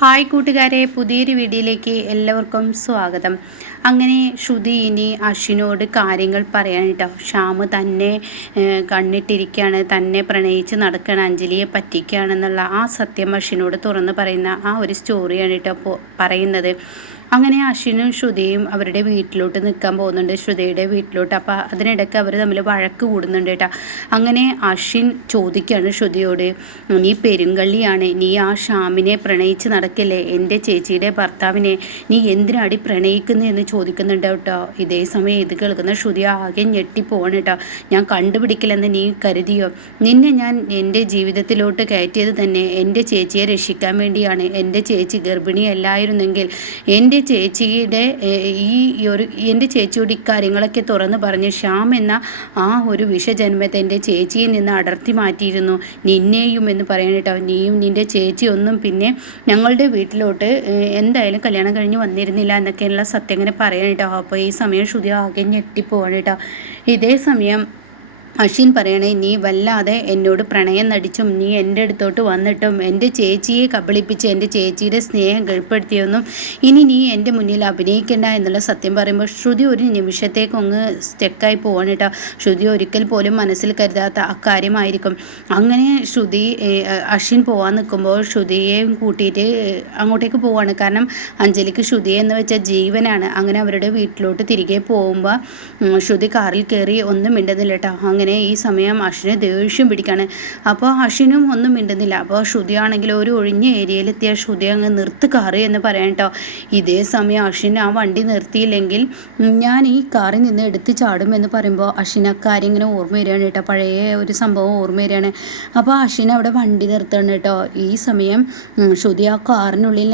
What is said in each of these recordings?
Hi കൂട്ടുകാരെ, പുതിയൊരു വീഡിയോയിലേക്ക് എല്ലാവർക്കും സ്വാഗതം. അങ്ങനെ ശ്രുതി ഇനി അശ്വിനോട് കാര്യങ്ങൾ പറയാൻ കേട്ടോ. ശ്യാം തന്നെ കണ്ണിട്ടിരിക്കുകയാണ്, തന്നെ പ്രണയിച്ച് നടക്കുകയാണ്, അഞ്ജലിയെ പറ്റിക്കുകയാണെന്നുള്ള ആ സത്യം അശ്വിനോട് തുറന്ന് പറയുന്ന ആ ഒരു സ്റ്റോറിയാണ് കേട്ടോ പറയുന്നത്. അങ്ങനെ അശ്വിനും ശ്രുതിയും അവരുടെ വീട്ടിലോട്ട് നിൽക്കാൻ പോകുന്നുണ്ട്, ശ്രുതിയുടെ വീട്ടിലോട്ട്. അപ്പോൾ അതിനിടയ്ക്ക് അവർ തമ്മിൽ വഴക്ക് കൂടുന്നുണ്ട് കേട്ടോ. അങ്ങനെ അശ്വിൻ ചോദിക്കുകയാണ് ശ്രുതിയോട്, നീ പെരുങ്കള്ളിയാണ്, നീ ആ ശ്യാമിനെ പ്രണയിച്ച് നടക്കില്ലേ, എൻ്റെ ചേച്ചിയുടെ ഭർത്താവിനെ നീ എന്തിനാടി പ്രണയിക്കുന്നു ചോദിക്കുന്നുണ്ട് കേട്ടോ. ഇതേ സമയം ഇത് കേൾക്കുന്ന ശ്രുതി ആകെ ഞെട്ടിപ്പോവാണ് കേട്ടോ. ഞാൻ കണ്ടുപിടിക്കില്ലെന്ന് നീ കരുതിയോ? നിന്നെ ഞാൻ എൻ്റെ ജീവിതത്തിലോട്ട് കയറ്റിയത് തന്നെ എൻ്റെ ചേച്ചിയെ രക്ഷിക്കാൻ വേണ്ടിയാണ്. എൻ്റെ ചേച്ചി ഗർഭിണിയല്ലായിരുന്നെങ്കിൽ എൻ്റെ ചേച്ചിയുടെ എൻ്റെ ചേച്ചിയോട് ഇക്കാര്യങ്ങളൊക്കെ തുറന്ന് പറഞ്ഞ് ശ്യാം എന്ന ആ ഒരു വിഷജന്മത്തെ എൻ്റെ ചേച്ചിയിൽ നിന്ന് അടർത്തി മാറ്റിയിരുന്നു നിന്നെയും എന്ന് പറയാൻ കേട്ടോ. നീയും നിൻ്റെ ചേച്ചിയൊന്നും പിന്നെ ഞങ്ങളുടെ വീട്ടിലോട്ട് എന്തായാലും കല്യാണം കഴിഞ്ഞ് വന്നിരുന്നില്ല എന്നൊക്കെയുള്ള സത്യം ഇങ്ങനെ പറയാൻ കേട്ടോ. അപ്പോൾ ഈ സമയം ശ്രുതി ആകെ ഞെട്ടിപ്പോവാണ് കേട്ടോ. ഇതേ സമയം അശ്വിൻ പറയണേ, നീ വല്ലാതെ എന്നോട് പ്രണയം നടിച്ചും നീ എൻ്റെ അടുത്തോട്ട് വന്നിട്ടും എൻ്റെ ചേച്ചിയെ കബളിപ്പിച്ച് എൻ്റെ ചേച്ചിയുടെ സ്നേഹം കീഴ്പ്പെടുത്തിയൊന്നും ഇനി നീ എൻ്റെ മുന്നിൽ അഭിനയിക്കേണ്ട എന്നുള്ള സത്യം പറയുമ്പോൾ ശ്രുതി ഒരു നിമിഷത്തേക്കൊന്ന് സ്റ്റെക്കായി പോവാണ് കേട്ടോ. ശ്രുതി ഒരിക്കൽ പോലും മനസ്സിൽ കരുതാത്ത അക്കാര്യമായിരിക്കും. അങ്ങനെ ശ്രുതി അശ്വിൻ പോകാൻ നിൽക്കുമ്പോൾ ശ്രുതിയെയും കൂട്ടിയിട്ട് അങ്ങോട്ടേക്ക് പോവാണ്. കാരണം അഞ്ജലിക്ക് ശ്രുതിയെ എന്ന് വെച്ചാൽ ജീവനാണ്. അങ്ങനെ അവരുടെ വീട്ടിലോട്ട് തിരികെ പോകുമ്പോൾ ശ്രുതി കാറിൽ കയറി ഒന്നും മിണ്ടുന്നില്ല കേട്ടോ. അങ്ങനെ ഈ സമയം അശ്വിനെ ദേഷ്യം പിടിക്കാണ്. അപ്പോൾ അശ്വിനും ഒന്നും മിണ്ടുന്നില്ല. അപ്പോൾ ശ്രുതിയാണെങ്കിൽ ഒരു ഒഴിഞ്ഞ ഏരിയയിലെത്തിയ ശ്രുതി അങ്ങ് നിർത്ത് കാറ് എന്ന് പറയാൻ കേട്ടോ. ഇതേ സമയം അശ്വിൻ ആ വണ്ടി നിർത്തിയില്ലെങ്കിൽ ഞാൻ ഈ കാറിൽ നിന്ന് എടുത്ത് ചാടുമെന്ന് പറയുമ്പോൾ അശ്വിൻ അക്കാര്യം ഇങ്ങനെ ഓർമ്മ വരികയാണ് കേട്ടോ. പഴയ ഒരു സംഭവം ഓർമ്മ വരികയാണ്. അപ്പോൾ അശ്വിൻ അവിടെ വണ്ടി നിർത്തണം കേട്ടോ. ഈ സമയം ശ്രുതി ആ കാറിനുള്ളിൽ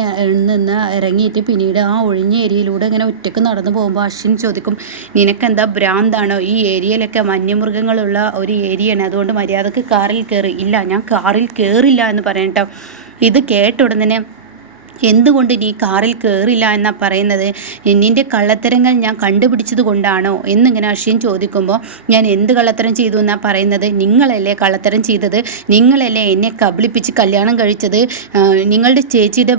നിന്ന് ഇറങ്ങിയിട്ട് പിന്നീട് ആ ഒഴിഞ്ഞ ഏരിയയിലൂടെ ഇങ്ങനെ ഒറ്റയ്ക്ക് നടന്നു പോകുമ്പോൾ അശ്വിൻ ചോദിക്കും, നിനക്കെന്താ ഭ്രാന്താണോ? ഈ ഏരിയയിലൊക്കെ വന്യമൃഗങ്ങളുള്ള ഒരു ഏരിയയാണ്, അതുകൊണ്ട് മര്യാദക്ക് കാറിൽ കയറി. ഇല്ല, ഞാൻ കാറിൽ കയറില്ല എന്ന് പറയട്ടോ. ഇത് കേട്ട ഉടനെ എന്തുകൊണ്ട് നീ കാറിൽ കയറില്ല എന്നാണ് പറയുന്നത്? നിൻ്റെ കള്ളത്തരങ്ങൾ ഞാൻ കണ്ടുപിടിച്ചത് കൊണ്ടാണോ എന്നിങ്ങനെ അശ്വിൻ ചോദിക്കുമ്പോൾ ഞാൻ എന്ത് കള്ളത്തരം ചെയ്തു എന്നാണ് പറയുന്നത്? നിങ്ങളല്ലേ കള്ളത്തരം ചെയ്തത്, നിങ്ങളല്ലേ എന്നെ കബളിപ്പിച്ച് കല്യാണം കഴിച്ചത്, നിങ്ങളുടെ ചേച്ചിയുടെ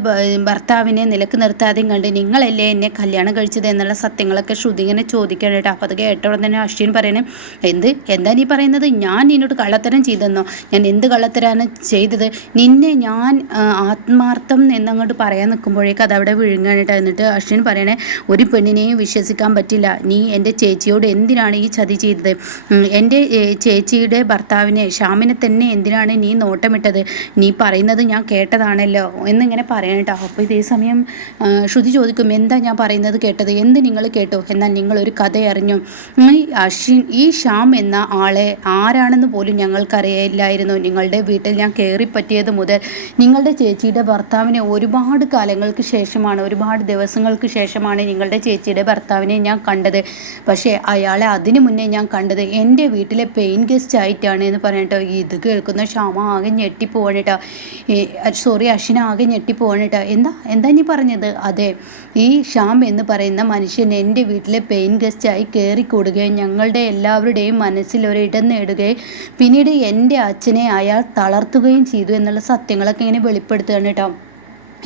ഭർത്താവിനെ നിലക്ക് നിർത്താതെയും കണ്ട് നിങ്ങളല്ലേ എന്നെ കല്യാണം കഴിച്ചത് എന്നുള്ള സത്യങ്ങളൊക്കെ ശ്രുതി ഇങ്ങനെ ചോദിക്കണം കേട്ടോ. അപ്പോൾ അത് കേട്ടോടെ തന്നെ അശ്വിൻ പറയണേ, എന്താ നീ പറയുന്നത്? ഞാൻ നിന്നോട് കള്ളത്തരം ചെയ്തെന്നോ? ഞാൻ എന്ത് കള്ളത്തരാണ് ചെയ്തത്? നിന്നെ ഞാൻ ആത്മാർത്ഥം എന്നങ്ങോട്ട് പറയാൻ നിൽക്കുമ്പോഴേക്ക് അതവിടെ വിഴുങ്ങാനിട്ട്. എന്നിട്ട് അശ്വിൻ പറയണേ, ഒരു പെണ്ണിനെയും വിശ്വസിക്കാൻ പറ്റില്ല. നീ എൻ്റെ ചേച്ചിയോട് എന്തിനാണ് ഈ ചതി ചെയ്തത്? എൻ്റെ ചേച്ചിയുടെ ഭർത്താവിനെ ശ്യാമിനെ തന്നെ എന്തിനാണ് നീ നോട്ടമിട്ടത്? നീ പറയുന്നത് ഞാൻ കേട്ടതാണല്ലോ എന്നിങ്ങനെ പറയാൻ കേട്ടോ. അപ്പോൾ ഇതേ സമയം ശ്രുതി ചോദിക്കും, എന്താ ഞാൻ പറയുന്നത് കേട്ടത്? എന്ത് നിങ്ങൾ കേട്ടോ? എന്നാൽ നിങ്ങളൊരു കഥ അറിഞ്ഞു. അശ്വിൻ ഈ ശ്യാം എന്ന ആളെ ആരാണെന്ന് പോലും ഞങ്ങൾക്കറിയില്ലായിരുന്നു. നിങ്ങളുടെ വീട്ടിൽ ഞാൻ കയറിപ്പറ്റിയത് മുതൽ നിങ്ങളുടെ ചേച്ചിയുടെ ഭർത്താവിനെ ഒരുപാട് കാലങ്ങൾക്ക് ശേഷമാണ്, ഒരുപാട് ദിവസങ്ങൾക്ക് ശേഷമാണ് നിങ്ങളുടെ ചേച്ചിയുടെ ഭർത്താവിനെ ഞാൻ കണ്ടത്. പക്ഷേ അയാളെ അതിനു മുന്നേ ഞാൻ കണ്ടത് എൻ്റെ വീട്ടിലെ പെയിൻ ഗസ്റ്റ് ആയിട്ടാണ് എന്ന് പറഞ്ഞിട്ടോ. ഇത് കേൾക്കുന്ന ശ്യാമ ആകെ ഞെട്ടിപ്പോവാണ് കേട്ടോ. അശ്വിൻ ആകെ ഞെട്ടിപ്പോവാണ് കേട്ടോ. എന്താ നീ പറഞ്ഞത്? അതെ, ഈ ശ്യാം എന്ന് പറയുന്ന മനുഷ്യൻ എൻ്റെ വീട്ടിലെ പെയിൻ ഗസ്റ്റായി കയറിക്കൂടുകയും ഞങ്ങളുടെ എല്ലാവരുടെയും മനസ്സിൽ ഒരിടം നേടുകയും പിന്നീട് എൻ്റെ അച്ഛനെ അയാൾ തളർത്തുകയും ചെയ്തു എന്നുള്ള സത്യങ്ങളൊക്കെ ഇങ്ങനെ വെളിപ്പെടുത്തുകയാണ് കേട്ടോ.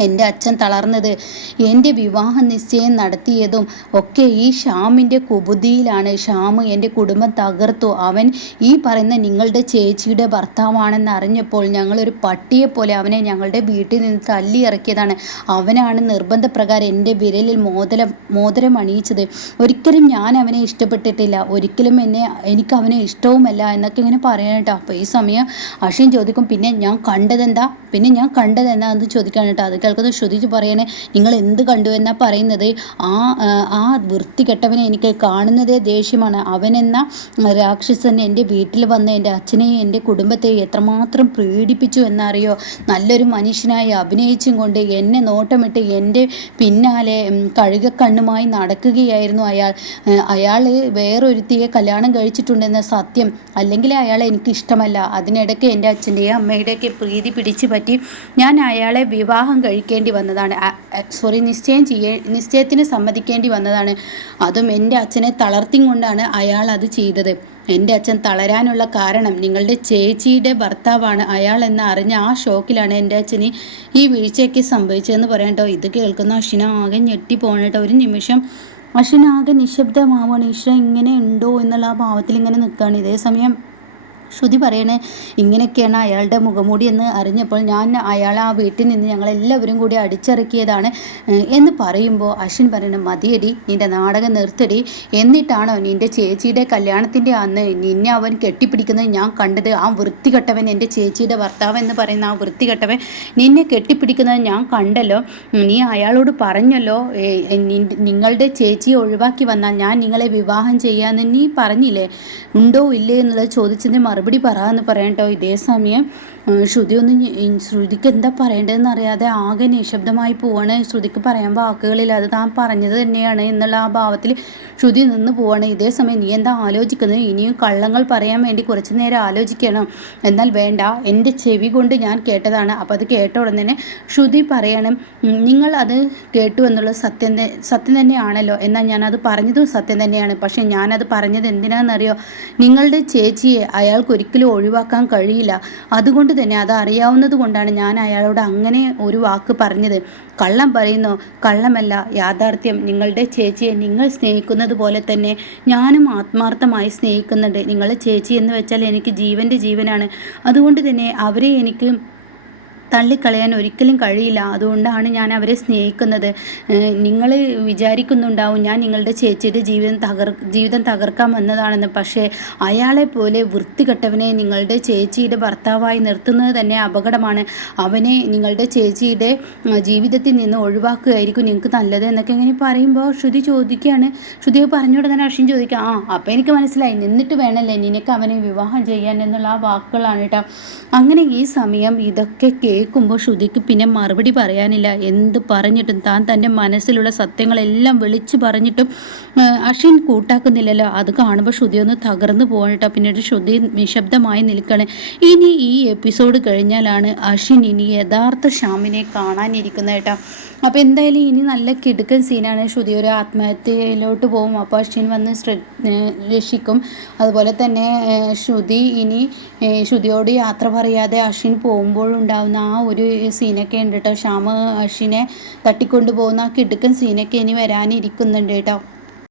എൻ്റെ അച്ഛൻ തളർന്നത്, എൻ്റെ വിവാഹ നിശ്ചയം നടത്തിയതും ഒക്കെ ഈ ശ്യാമിൻ്റെ കുബുദ്ധിയിലാണ്. ശ്യാം എൻ്റെ കുടുംബം തകർത്തു. അവൻ ഈ പറയുന്ന നിങ്ങളുടെ ചേച്ചിയുടെ ഭർത്താവാണെന്ന് അറിഞ്ഞപ്പോൾ ഞങ്ങളൊരു പട്ടിയെപ്പോലെ അവനെ ഞങ്ങളുടെ വീട്ടിൽ നിന്ന് തല്ലി ഇറക്കിയതാണ്. അവനാണ് നിർബന്ധപ്രകാരം എൻ്റെ വിരലിൽ മോതിരം അണിയിച്ചത്. ഒരിക്കലും ഞാൻ അവനെ ഇഷ്ടപ്പെട്ടിട്ടില്ല, ഒരിക്കലും എനിക്ക് അവനെ ഇഷ്ടവുമല്ല എന്നൊക്കെ ഇങ്ങനെ പറയാൻ കേട്ടോ. അപ്പോൾ ഈ സമയം അശ്വിൻ ചോദിക്കും, പിന്നെ ഞാൻ കണ്ടതെന്താ എന്ന് ചോദിക്കാൻ കേട്ടോ. അത് കേൾക്കുന്നത് ശ്രുതി പറയണേ, നിങ്ങൾ എന്ത് കണ്ടു എന്നാ പറയുന്നത്? ആ വൃത്തികെട്ടവനെ എനിക്ക് കാണുന്നതേ ദേഷ്യമാണ്. അവനെന്ന രാക്ഷസൻ എൻ്റെ വീട്ടിൽ വന്ന് എൻ്റെ അച്ഛനെയും എൻ്റെ കുടുംബത്തെയും എത്രമാത്രം പീഡിപ്പിച്ചു എന്നറിയോ? നല്ലൊരു മനുഷ്യനായി അഭിനയിച്ചും കൊണ്ട് എന്നെ നോട്ടമിട്ട് എൻ്റെ പിന്നാലെ കഴുകക്കണ്ണുമായി നടക്കുകയായിരുന്നു അയാൾ വേറൊരുത്തിയെ കല്യാണം കഴിച്ചിട്ടുണ്ടെന്ന സത്യം അല്ലെങ്കിൽ അയാളെ എനിക്ക് ഇഷ്ടമല്ല. അതിനിടയ്ക്ക് എൻ്റെ അച്ഛൻ്റെയും അമ്മയുടെയൊക്കെ പ്രീതി പിടിച്ചു പറ്റി ഞാൻ അയാളെ വിവാഹം കഴിക്കേണ്ടി വന്നതാണ്. നിശ്ചയത്തിന് സമ്മതിക്കേണ്ടി വന്നതാണ്. അതും എൻ്റെ അച്ഛനെ തളർത്തിക്കൊണ്ടാണ് അയാൾ അത് ചെയ്തത്. എൻ്റെ അച്ഛൻ തളരാനുള്ള കാരണം നിങ്ങളുടെ ചേച്ചിയുടെ ഭർത്താവാണ് അയാൾ എന്ന് അറിഞ്ഞ ആ ഷോക്കിലാണ് എൻ്റെ അച്ഛന് ഈ വീഴ്ചയൊക്കെ സംഭവിച്ചതെന്ന് പറയട്ടോ. ഇത് കേൾക്കുന്ന അശ്വിന ആകെ ഞെട്ടിപ്പോണട്ടോ. ഒരു നിമിഷം അശ്വിന ആകെ നിശബ്ദമാവാണ്. ഈശ്വര ഇങ്ങനെ ഉണ്ടോ എന്നുള്ള ആ ഭാവത്തിൽ ഇങ്ങനെ നിൽക്കുകയാണ്. ഇതേ സമയം ശ്രുതി പറയണേ ഇങ്ങനെയൊക്കെയാണ് അയാളുടെ മുഖംമൂടി എന്ന് അറിഞ്ഞപ്പോൾ ഞാൻ അയാളെ ആ വീട്ടിൽ നിന്ന് ഞങ്ങളെല്ലാവരും കൂടി അടിച്ചിറക്കിയതാണ് എന്ന് പറയുമ്പോൾ അശ്വിൻ പറയണം മതിയടി നിൻ്റെ നാടകം നിർത്തടി. എന്നിട്ടാണോ നിൻ്റെ ചേച്ചിയുടെ കല്യാണത്തിൻ്റെ അന്ന് നിന്നെ അവൻ കെട്ടിപ്പിടിക്കുന്നത് ഞാൻ കണ്ടത്. ആ വൃത്തികെട്ടവൻ എൻ്റെ ചേച്ചിയുടെ ഭർത്താവ് എന്ന് പറയുന്ന ആ വൃത്തികെട്ടവൻ നിന്നെ കെട്ടിപ്പിടിക്കുന്നത് ഞാൻ കണ്ടല്ലോ. നീ അയാളോട് പറഞ്ഞല്ലോ നിങ്ങളുടെ ചേച്ചിയെ ഒഴിവാക്കി വന്നാൽ ഞാൻ നിങ്ങളെ വിവാഹം ചെയ്യാമെന്ന് നീ പറഞ്ഞില്ലേ, ഉണ്ടോ ഇല്ലേ എന്നുള്ളത് ചോദിച്ചതിന് മറുപടി പറയാമെന്ന് പറയട്ടോ. ഇതേ സമയം ശ്രുതിക്ക് എന്താ പറയേണ്ടതെന്ന് അറിയാതെ ആകെ നിശബ്ദമായി പോവാണ്. ശ്രുതിക്ക് പറയാൻ വാക്കുകളില്ല. അത് താൻ പറഞ്ഞത് തന്നെയാണ് എന്നുള്ള ആ ഭാവത്തിൽ ശ്രുതി നിന്ന് പോവാണ്. ഇതേ സമയം നീ എന്താ ആലോചിക്കുന്നത്? ഇനിയും കള്ളങ്ങൾ പറയാൻ വേണ്ടി കുറച്ച് നേരം ആലോചിക്കണം. എന്നാൽ വേണ്ട, എൻ്റെ ചെവി കൊണ്ട് ഞാൻ കേട്ടതാണ്. അപ്പോൾ അത് കേട്ട ഉടനെ തന്നെ ശ്രുതി പറയണം നിങ്ങൾ അത് കേട്ടു എന്നുള്ളത് സത്യം തന്നെയാണല്ലോ. എന്നാൽ ഞാനത് പറഞ്ഞതും സത്യം തന്നെയാണ്. പക്ഷേ ഞാനത് പറഞ്ഞത് എന്തിനാണെന്നറിയോ? നിങ്ങളുടെ ചേച്ചിയെ അയാൾക്ക് ഒരിക്കലും ഒഴിവാക്കാൻ കഴിയില്ല. അതുകൊണ്ട് തന്നെ അത് അറിയാവുന്നത് കൊണ്ടാണ് ഞാൻ അയാളോട് അങ്ങനെ ഒരു വാക്ക് പറഞ്ഞത്. കള്ളം പറയുന്നോ? കള്ളമല്ല, യാഥാർത്ഥ്യം. നിങ്ങളുടെ ചേച്ചിയെ നിങ്ങൾ സ്നേഹിക്കുന്നത് പോലെ തന്നെ ഞാനും ആത്മാർത്ഥമായി സ്നേഹിക്കുന്നുണ്ട്. നിങ്ങളുടെ ചേച്ചി എന്ന് വെച്ചാൽ എനിക്ക് ജീവൻ്റെ ജീവനാണ്. അതുകൊണ്ട് തന്നെ അവരെ എനിക്ക് തള്ളിക്കളയാൻ ഒരിക്കലും കഴിയില്ല. അതുകൊണ്ടാണ് ഞാൻ അവരെ സ്നേഹിക്കുന്നത്. നിങ്ങൾ വിചാരിക്കുന്നുണ്ടാവും ഞാൻ നിങ്ങളുടെ ചേച്ചിയുടെ ജീവിതം തകർക്കാൻ വന്നതാണെന്ന്. പക്ഷേ അയാളെ പോലെ വൃത്തികെട്ടവനെ നിങ്ങളുടെ ചേച്ചിയുടെ ഭർത്താവായി നിർത്തുന്നത് തന്നെ അപകടമാണ്. അവനെ നിങ്ങളുടെ ചേച്ചിയുടെ ജീവിതത്തിൽ നിന്ന് ഒഴിവാക്കുകയായിരിക്കും നിങ്ങൾക്ക് നല്ലത് എന്നൊക്കെ ഇങ്ങനെ പറയുമ്പോൾ ശ്രുതി ചോദിക്കുകയാണ്. ശ്രുതി പറഞ്ഞുകൊണ്ട് തന്നെ അശ്വിൻ ചോദിക്കുക അപ്പം എനിക്ക് മനസ്സിലായി, നിന്നിട്ട് വേണമല്ലേ നിനക്ക് അവനെ വിവാഹം ചെയ്യാൻ എന്നുള്ള ആ വാക്കുകളാണ് കേട്ടോ. അങ്ങനെ ഈ സമയം ഇതൊക്കെ കേൾക്കുമ്പോൾ ശ്രുതിക്ക് പിന്നെ മറുപടി പറയാനില്ല. എന്ത് പറഞ്ഞിട്ടും താൻ തൻ്റെ മനസ്സിലുള്ള സത്യങ്ങളെല്ലാം വിളിച്ചു പറഞ്ഞിട്ടും അശ്വിൻ കൂട്ടാക്കുന്നില്ലല്ലോ. അത് കാണുമ്പോൾ ശ്രുതി ഒന്ന് തകർന്നു പോകട്ടോ. പിന്നീട് ശ്രുതി നിശബ്ദമായി നിൽക്കണേ. ഇനി ഈ എപ്പിസോഡ് കഴിഞ്ഞാലാണ് അശ്വിൻ ഇനി യഥാർത്ഥ ശ്യാമിനെ കാണാനിരിക്കുന്നത് കേട്ടോ. അപ്പോൾ എന്തായാലും ഇനി നല്ല കിടുക്കൻ സീനാണ്. ശ്രുതി ഒരു ആത്മഹത്യയിലോട്ട് പോകും. അപ്പോൾ അശ്വിൻ വന്ന് രക്ഷിക്കും. അതുപോലെ തന്നെ ശ്രുതിയോട് യാത്ര പറയാതെ അശ്വിൻ പോകുമ്പോഴുണ്ടാവുന്ന ആ ഒരു സീനൊക്കെ ഉണ്ട് കേട്ടോ. ശ്യാമ് അശ്വിനെ തട്ടിക്കൊണ്ടു പോകുന്ന ആ കിടുക്കൻ സീനൊക്കെ ഇനി വരാനിരിക്കുന്നുണ്ട് കേട്ടോ.